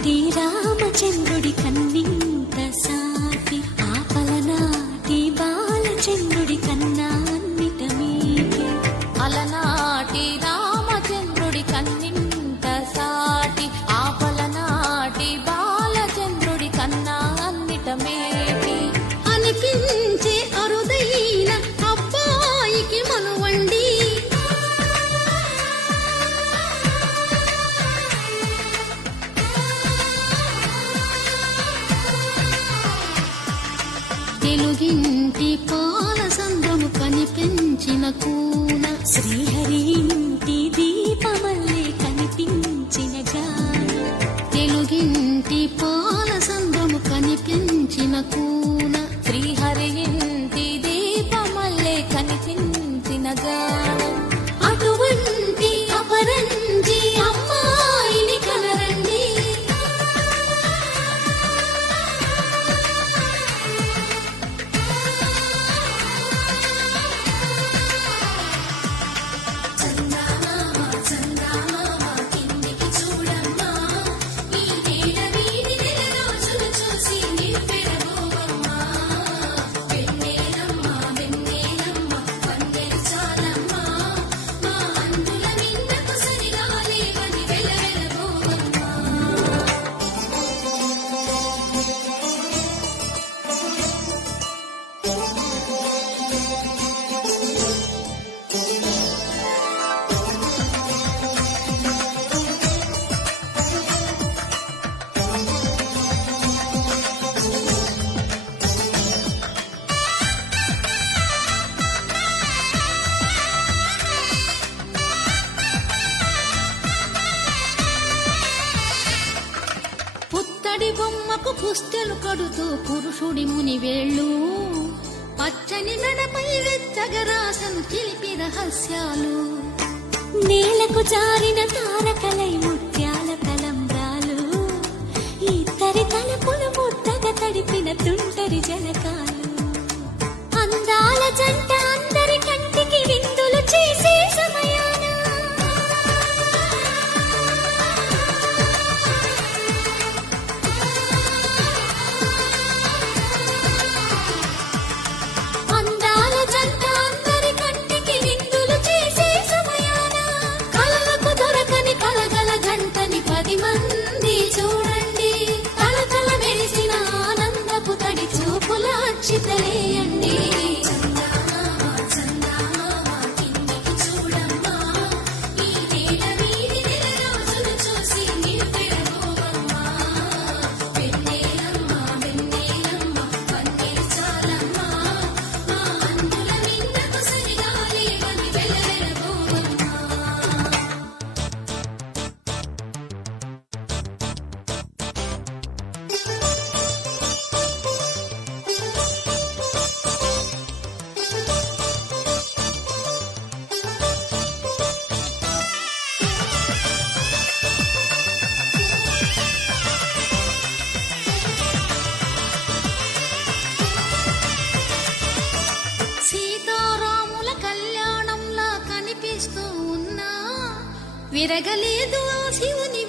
అలనాటి రామచంద్రుడి కన్నింత సాటి ఆపలనాటి బాలచంద్రుడి కన్నా అన్నిట మీటి. అలనాటి రామచంద్రుడి కన్నింత సాటి ఆపలనాటి బాలచంద్రుడి కన్నా అన్నిట మేటి. అనిపించే అరుదైన అబ్బాయికి మనువండి, తెలుగింటి పాల సంద్రము కనిపించిన కూన, శ్రీహరి ఇంటి దీపమల్లే కనిపించిన జాన. తెలుగింటి పాల సంద్రము కనిపించిన కూన, శ్రీహరి ఇంటి దీపమల్లే కనిపించిన గానం. అటువంటి అపరంజి అమ్మాయిని కనరండి. పుత్తడి బొమ్మకు పుస్తెలు కడుతూ పురుషుడి ముని వేళ్ళు, పచ్చని మెడపై వెచ్చగరాసను చిలిపి రహస్యాలు. నేలకు జారిన తారకలై ముత్యాల తలంబ్రాలు, ఇద్దరి తలపులు ముద్దగా తడిపిన తుంటరి జలకాలు. అందాల జంట అందరి కంటికి విందులు చేసే సమయాన చితలేయండి. విరగలేదు ఆ శివుని